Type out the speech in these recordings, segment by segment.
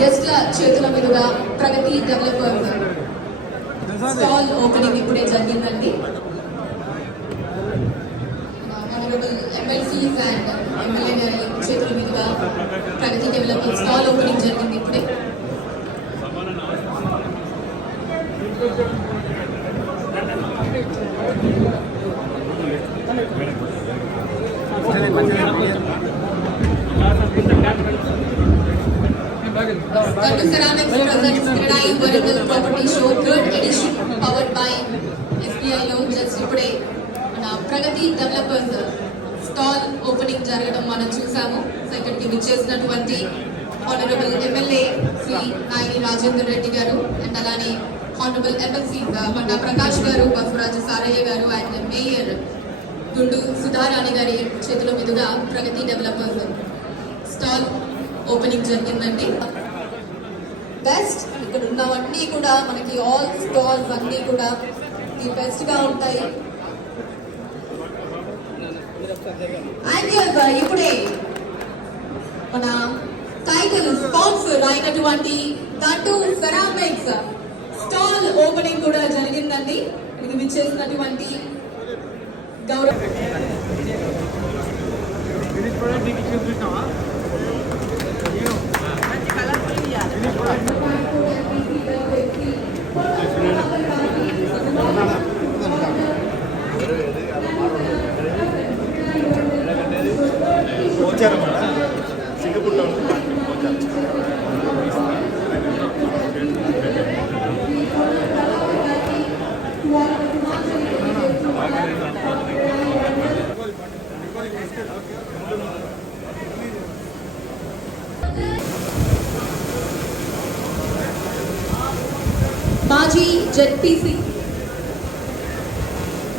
గెస్ట్ల చేతుల మీదుగా ప్రగతి డెవలపర్ స్టాల్ ఓపెనింగ్ ఇప్పుడే జరిగిందండి. ఆనరబుల్ ఎమ్మెల్సీస్ అండ్ ఎమ్మెల్యే గారి చేతుల మీదుగా ప్రగతి డెవలపర్ స్టాల్ ఓపెనింగ్ జరిగింది ఇప్పుడే. Gandu Ceramics presents Kridai Varangal Property Show third edition powered by SBI Loan. Just ఇప్పుడే మన ప్రగతి డెవలపర్స్ స్టాల్ ఓపెనింగ్ జరగడం మనం చూసాము. సో ఇక్కడికి విచ్చేసినటువంటి ఆనరబుల్ ఎమ్మెల్యే శ్రీ నాయని రాజేందర్ రెడ్డి గారు అండ్ అలానే ఆనరబుల్ ఎమ్మెల్సీ బండా ప్రకాష్ గారు, బసవరాజు సారయ్య గారు అండ్ మేయర్ గుండు సుధారాణి గారి చేతుల మీదుగా ప్రగతి డెవలపర్స్ స్టాల్ ఓపెనింగ్ జరిగిందండి. బెస్ట్ ఇక్కడ ఉన్నవన్నీ కూడా మనకి ఆల్ స్టాల్స్ అన్నీ కూడా ది బెస్ట్ గా ఉంటాయి. ఇప్పుడే మన టైటిల్ స్పాన్సర్ అయినటువంటి గండు సెరామిక్స్ స్టాల్ ఓపెనింగ్ కూడా జరిగిందండి. ఇది విచ్చేసినటువంటి గౌరవ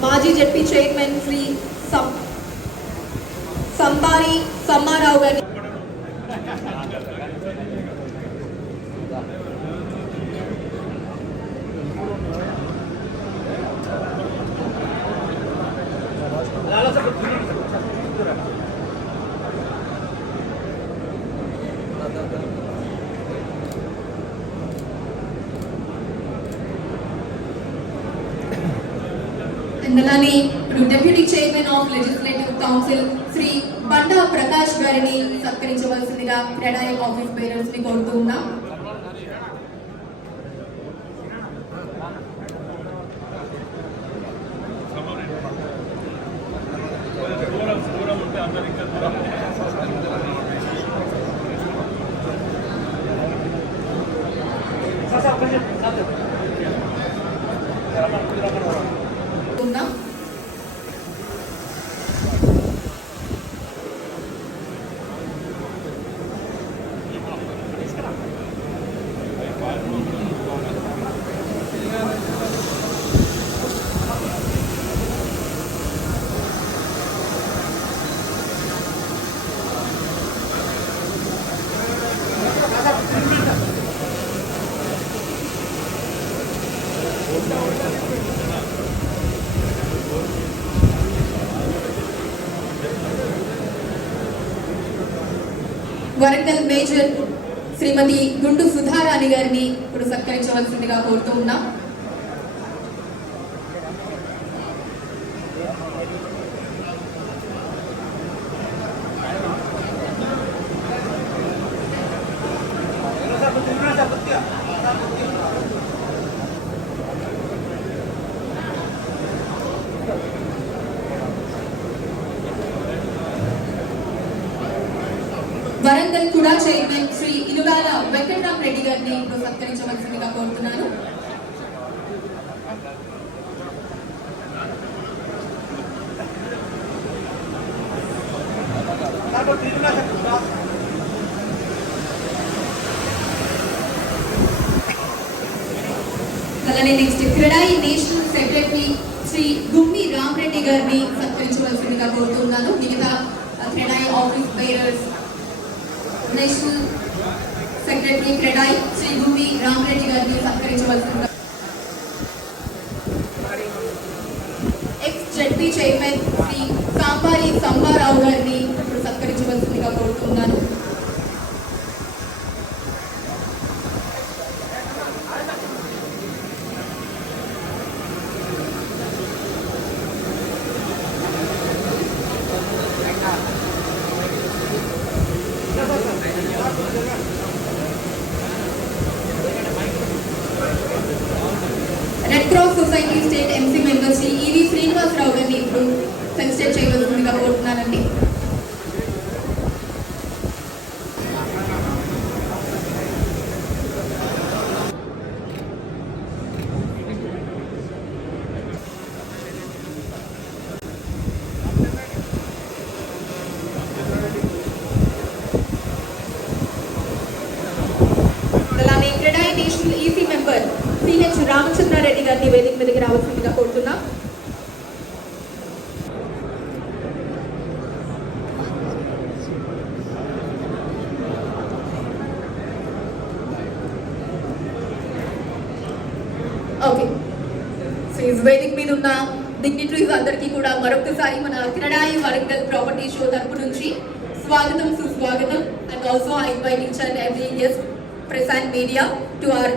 మాజీ జెడ్పీ చైర్మన్ శ్రీ సంబారి సమ్మారావు గారి అలానే ఇప్పుడు deputy chairman of legislative council Shri Banda Prakash గారిని సత్కరించవలసిందిగా క్రెడాయి ఆఫీస్ బేరర్స్ ని కోరుతూ ఉన్నాం. వరంగల్ మేజర్ శ్రీమతి గుండు సుధారాణి గారిని ఇప్పుడు సత్కరించవలసిందిగా కోరుతూ ఉన్నాం. వరంగల్ కూడా చైర్మన్ శ్రీ ఇనుగాల వెంకటరామ్ రెడ్డి గారిని ఇప్పుడు సత్కరించవలసిందిగా కోరుతున్నాను. అలానే next CREDAI national secretary Shri Gummi Ramareddy గారిని సత్కరించవలసిందిగా కోరుతున్నాను. మిగతా CREDAI office bearers, national secretary CREDAI Shri Gummi Ramareddy గారిని సత్కరించవలసిందిగా, ex ZP chairman Shri Sambari Sambarao గారిని ఇప్పుడు సత్కరించవలసిందిగా కోరుతున్నాను. Red cross society state MC member Shri EV Srinivasarao గారిని ఇప్పుడు ఫెలిసిటేట్ చేయవలసిందిగా కోరుతున్నానండి. అలానే CREDAI national EC member CH Ramachandrareddy గారిని వేదిక మీదకి రావాల్సిందిగా కోరుతున్నాం. ఓకే, సో ఈ వేదిక మీద ఉన్న డిగ్నిటరీస్ అందరికీ కూడా మరొకసారి మన క్రెడాయి వరంగల్ ప్రాపర్టీ షో తరపు నుంచి స్వాగతం, సుస్వాగతం. And also I invite each and every guest, press and media to our